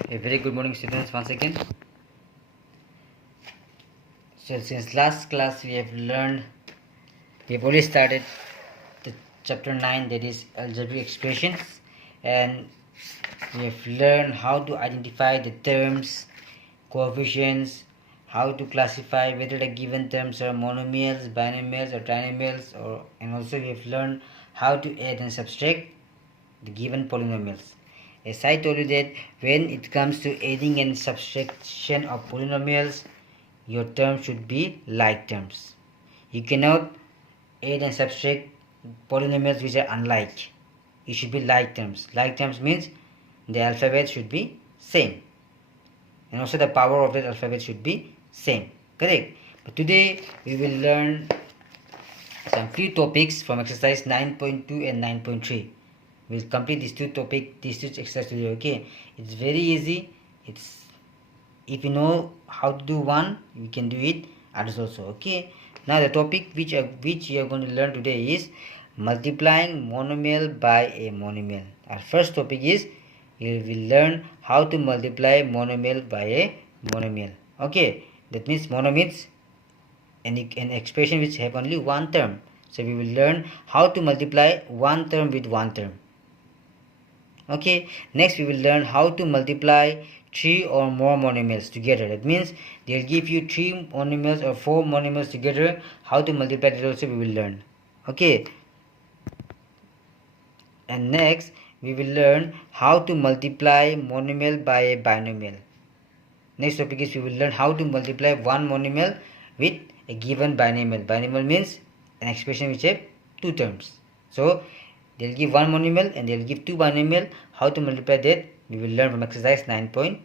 A very good morning, students, once again. So since last class we have already started the chapter 9, that is algebraic expressions, and we have learned how to identify the terms, coefficients, how to classify whether the given terms are monomials, binomials or trinomials, and also we have learned how to add and subtract the given polynomials. As I told you that when it comes to adding and subtraction of polynomials, your terms should be like terms. You cannot add and subtract polynomials which are unlike. It should be like terms. Like terms means the alphabet should be same, and also the power of that alphabet should be same. Correct? But today we will learn some few topics from exercise 9.2 and 9.3. We'll complete these two exercises today. Okay, it's very easy. It's if you know how to do one, you can do it others also. Okay, now the topic which you are going to learn today is multiplying monomial by a monomial. Our first topic is you will learn how to multiply monomial by a monomial. Okay, that means monomials an expression which have only one term. So we will learn how to multiply one term with one term. Okay, next we will learn how to multiply 3 or more monomials together. That means they'll give you 3 monomials or 4 monomials together. How to multiply that also we will learn. Okay, and next we will learn how to multiply monomial by a binomial. Next topic is we will learn how to multiply one monomial with a given binomial. Binomial means an expression which have two terms. So they'll give one monomial and they'll give two binomial. How to multiply that we will learn from exercise 9.3.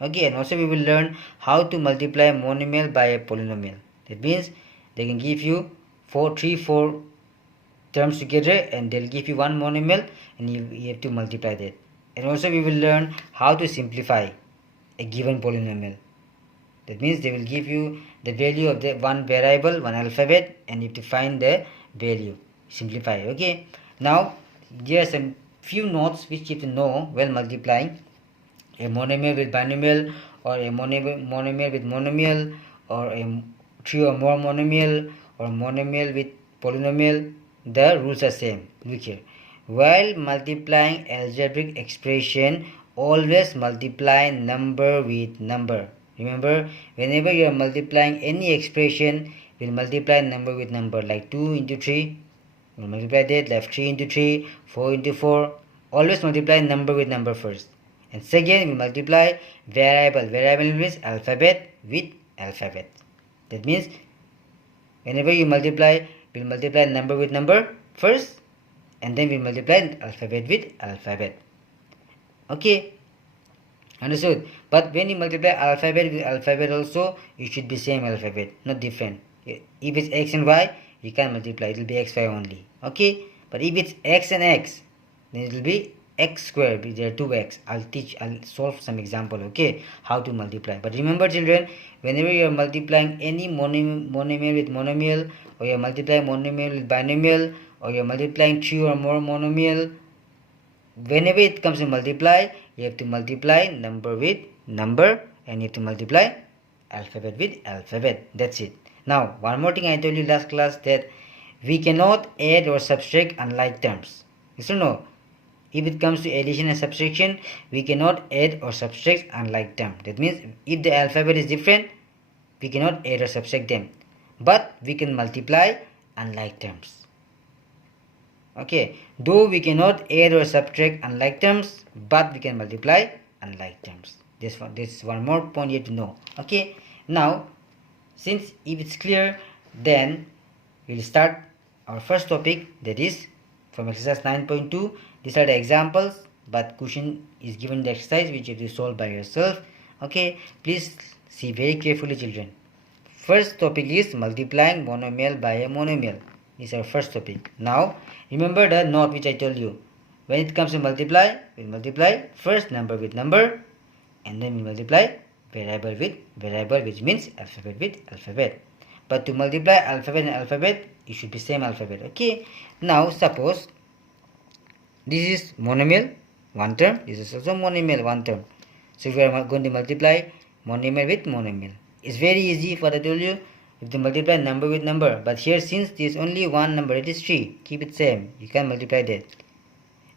Okay, and also we will learn how to multiply monomial by a polynomial. That means they can give you four terms together and they'll give you one monomial and you have to multiply that. And also we will learn how to simplify a given polynomial. That means they will give you the value of the one variable, one alphabet, and you have to find the value. Simplify. Okay. Now there are some few notes which you have to know while multiplying a monomial with binomial, or a monomial with monomial, or a 3 or more monomial, or monomial with polynomial. The rules are same. Look here. While multiplying algebraic expression, always multiply number with number. Remember, whenever you are multiplying any expression, we'll multiply number with number, like 2 into 3. We'll multiply that, like 3 into 3, 4 into 4. Always multiply number with number first. And second, we multiply variable. Variable means alphabet with alphabet. That means whenever you multiply, we'll multiply number with number first, and then we multiply alphabet with alphabet. Okay, understood? But when you multiply alphabet with alphabet also, it should be same alphabet, not different. If it's x and y, you can't multiply, it will be x, y only. Okay, but if it's x and x, then it will be x squared. There are 2x. I'll solve some example. Okay, how to multiply. But remember, children, whenever you are multiplying any monomial with monomial, or you are multiplying monomial with binomial, or you are multiplying 3 or more monomial, whenever it comes to multiply, you have to multiply number with number, and you have to multiply alphabet with alphabet. That's it. Now one more thing I told you last class, that we cannot add or subtract unlike terms. Yes or no? If it comes to addition and subtraction, we cannot add or subtract unlike term. That means if the alphabet is different, we cannot add or subtract them, but we can multiply unlike terms. Okay, though we cannot add or subtract unlike terms, but we can multiply unlike terms. This is one more point you have to know. Okay, now since if it's clear, then we'll start our first topic, that is from exercise 9.2. These are the examples, but question is given the exercise which you have to solve by yourself. Okay, please see very carefully, children. First topic is multiplying monomial by a monomial. This is our first topic. Now remember the note which I told you. When it comes to multiply, we multiply first number with number, and then we multiply variable with variable, which means alphabet with alphabet. But to multiply alphabet and alphabet, it should be same alphabet. Okay, now suppose this is monomial, one term, this is also monomial, one term. So we are going to multiply monomial with monomial. It's very easy. What I told you, if you multiply number with number, but here since there is only one number, it is 3, keep it same, you can multiply that.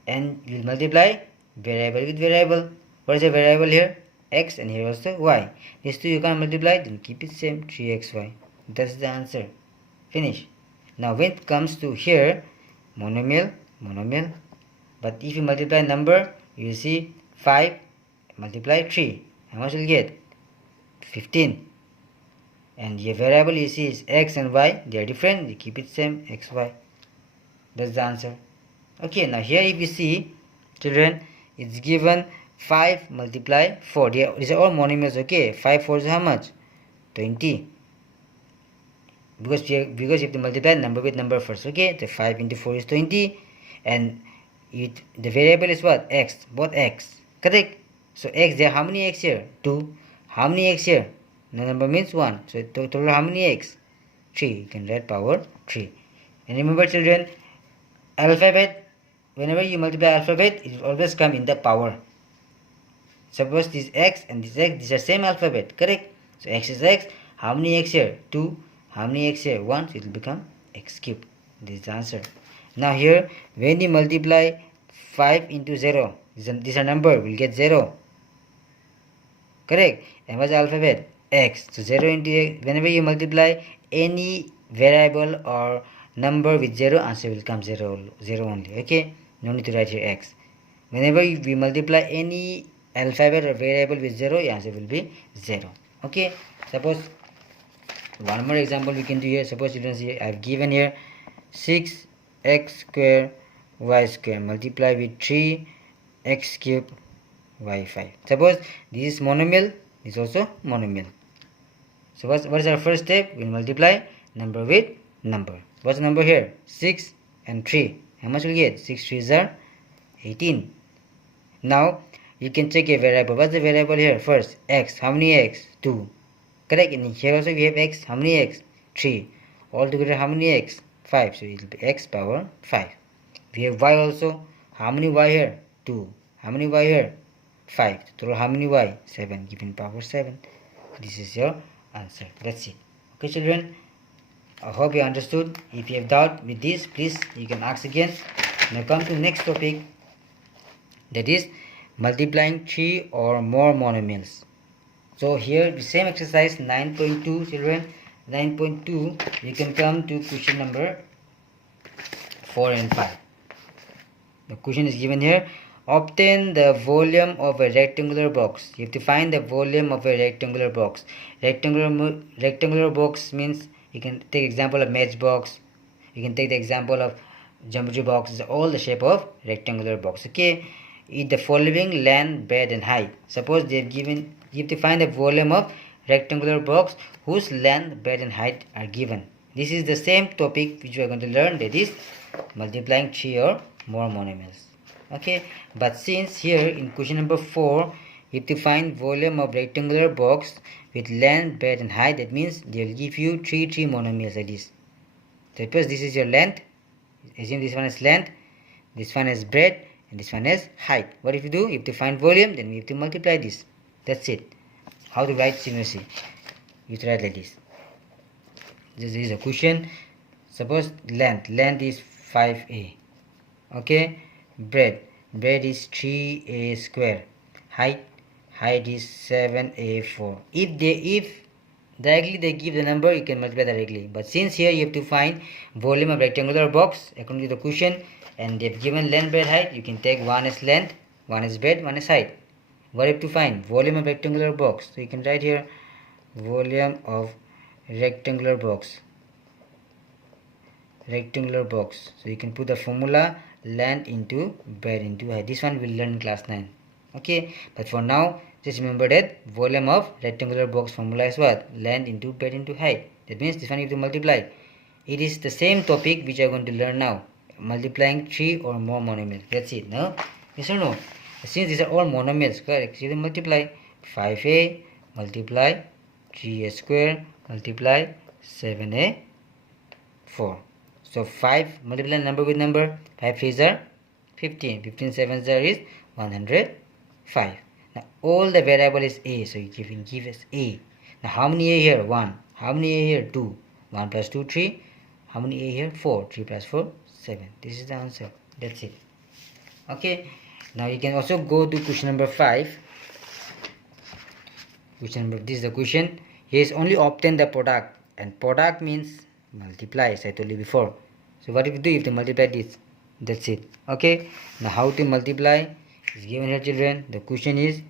And you will multiply variable with variable. What is a variable here? X, and here also y. These two you can multiply, then keep it same, 3xy. That's the answer. Finish. Now when it comes to here, monomial, monomial. But if you multiply number, you will see 5 multiply 3. How much will you get? 15. And your variable you see is x and y. They are different. You keep it same, xy. That's the answer. Okay, now here if you see, children, it's given 5 multiply 4. These are all monomials, okay? 5 4 is how much? 20. Because you have to multiply number with number first, okay? The 5 into 4 is 20. And the variable is what? X. Both x. Correct? So x, there are how many x here? 2. How many x here? The number means 1. So total how many x? 3. You can write power 3. And remember children, alphabet, whenever you multiply alphabet, it will always come in the power. Suppose this x and this x, these are same alphabet, correct? So x is x. How many x here? 2. How many x here? 1. So it will become x cube. This is the answer. Now here, when you multiply 5 into 0, these are number, we'll get 0. Correct? And what's the alphabet? X. So 0 into x, whenever you multiply any variable or number with 0, answer will come 0 only. Okay? No need to write here x. Whenever we multiply any alphabet or variable with 0, the answer will be 0. Okay? Suppose one more example we can do here. Suppose you can see I've given here 6x square y square multiply with 3x cube y 5. Suppose this is monomial, this is also monomial. So what is our first step? We'll multiply number with number. What's the number here? 6 and 3. How much will we get? 6 3s are 18. Now you can check a variable. What's the variable here? First x. How many x? 2. Correct? And here also we have x. How many x? 3. Altogether how many x? 5. So it will be x power 5. We have y also. How many y here? 2. How many y here? 5. Total how many y? 7. Given power 7. This is your answer. That's it. Okay children, I hope you understood. If you have doubt with this, please you can ask again. Now come to next topic, that is multiplying 3 or more monomials. So here the same exercise 9.2 children. 9.2 you can come to question number 4 and 5. The question is given here. Obtain the volume of a rectangular box. You have to find the volume of a rectangular box. Rectangular box means you can take example of matchbox. You can take the example of geometry box. All the shape of rectangular box. Okay. In the following length, breadth, and height. Suppose they have given. You have to find the volume of rectangular box whose length, breadth, and height are given. This is the same topic which we are going to learn. That is multiplying 3 or more monomials. Okay, but since here in question number 4 you have to find volume of rectangular box with length, breadth, and height, that means they will give you 3 monomials like this. So suppose this is your length, assume this one is length, this one is breadth, and this one is height. What if you do? You have to find volume, then we have to multiply this. That's it. How to write symmetry? You have to write like this. This is a question. Suppose length is 5a. Okay, breadth is 3a square. Height is 7a4. If directly they give the number, you can multiply directly. But since here you have to find volume of rectangular box according to the question, and they have given length, breadth, height, you can take one is length, one is breadth, one is height. What you have to find? Volume of rectangular box. So you can write here volume of rectangular box. So you can put the formula length into breadth into height. This one we'll learn in class 9. Okay, but for now just remember that volume of rectangular box formula is what? Length into breadth into height. That means this one you have to multiply. It is the same topic which you are going to learn now, multiplying 3 or more monomials. That's it. No? Yes or no? Since these are all monomials, correct? So you multiply 5a multiply 3a square multiply 7a 4. So 5 multiply number with number. 5 3s are 15. 15 7s are is 105. Now all the variable is a, so you can give us a. Now how many a here? 1. How many a here? 2. 1 plus 2, 3. How many a here? 4. 3 plus 4, 7. This is the answer. That's it. Okay. Now you can also go to question number 5. This is the question. He has only obtained the product, and product means multiply, as I told you before. So what if you do if they multiply this? That's it. Okay. Now how to multiply is given here, children. The question is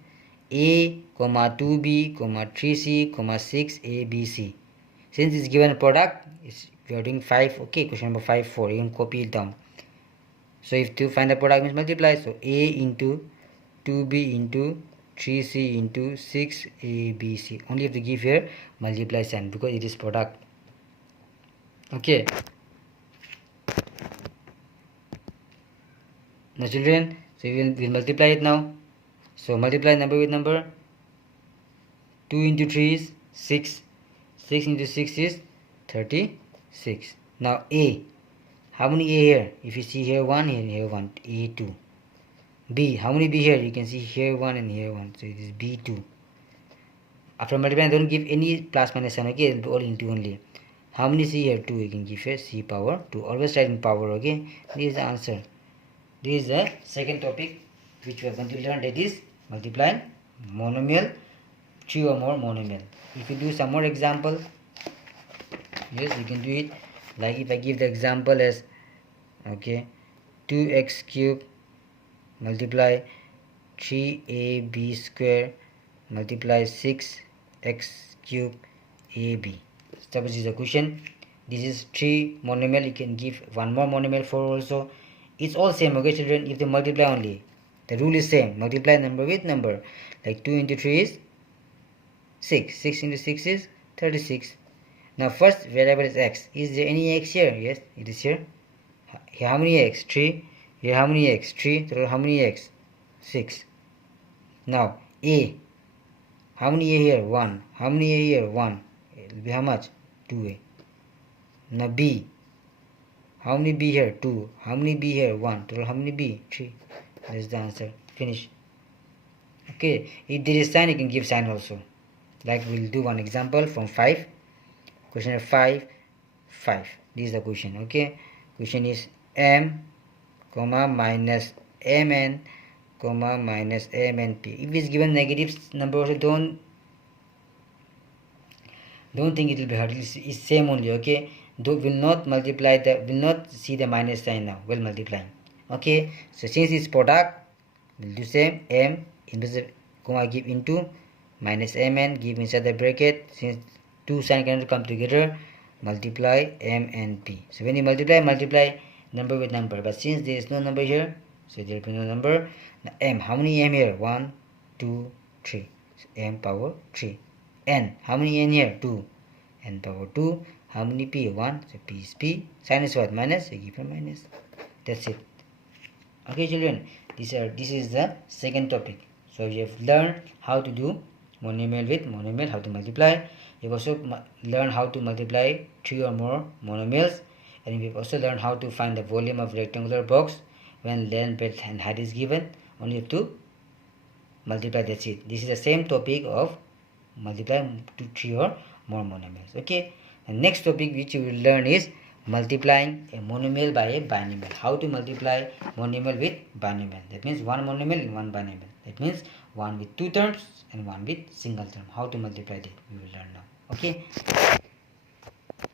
a, 2b, 3c, 6a, b, c. Since it's given a product, we are doing 5. Okay, question number 5, 4. You can copy it down. So if to find the product means multiply, so a into 2b into 3c into 6abc. Only have to give here multiply sign because it is product. Okay. Now children, so we'll multiply it now. So multiply number with number. 2 into 3 is 6. 6 into 6 is 36. Now a. How many a here? If you see here 1, here 1. A2. B. How many b here? You can see here 1 and here 1. So it is b2. After multiplying, don't give any plus minus sign. Okay, it will be all into only. How many c here? 2. You can give here c power 2. Always write in power. Okay. This is the answer. This is the second topic which we are going to learn. That is multiplying monomial, 3 or more monomial. If you do some more example, yes, you can do it. Like if I give the example as, okay, 2x cube multiply 3ab square multiply 6x cube ab. Suppose is a question. This is 3 monomial. You can give one more monomial 4 also. It's all same. Okay, children. If they multiply only, the rule is same. Multiply number with number. Like 2 into 3 is 6. 6 into 6 is 36. Now first variable is x. Is there any x here? Yes, it is here. Here how many x? 3. Here how many x? 3. So how many x? 6. Now a. How many a here? 1. How many a here? 1. It will be how much? 2a. Now b. How many b here? 2. How many b here? 1. Total how many b? 3. That is the answer. Finish. Okay. If there is sign, you can give sign also. Like we'll do one example from 5. Question number 5. 5. This is the question. Okay. Question is m, comma minus mn, comma minus mnp. If it's given negative number also, don't think it will be hard. It's same only. Okay. Will not multiply will not see the minus sign now. Well multiplying. Okay. So since it's product, we'll do same. M inside comma give into minus mn give inside the bracket. Since two signs cannot come together, multiply m and p. So when you multiply number with number. But since there is no number here, so there will be no number. Now m. How many m here? 1, 2, 3. So m power 3. N. How many n here? 2. N power 2. How many p? 1. So p is p. Sign is what? Minus. So give a minus. That's it. Okay, children. This is the second topic. So you have learned how to do monomial with monomial, how to multiply. You've also learned how to multiply 3 or more monomials. And we've also learned how to find the volume of rectangular box when length, breadth and height is given. Only have to multiply. That's it. This is the same topic of multiply to 3 or more monomials. Okay. The next topic which you will learn is multiplying a monomial by a binomial. How to multiply monomial with binomial. That means one monomial and one binomial. That means one with two terms and one with single term. How to multiply that we will learn now. Okay.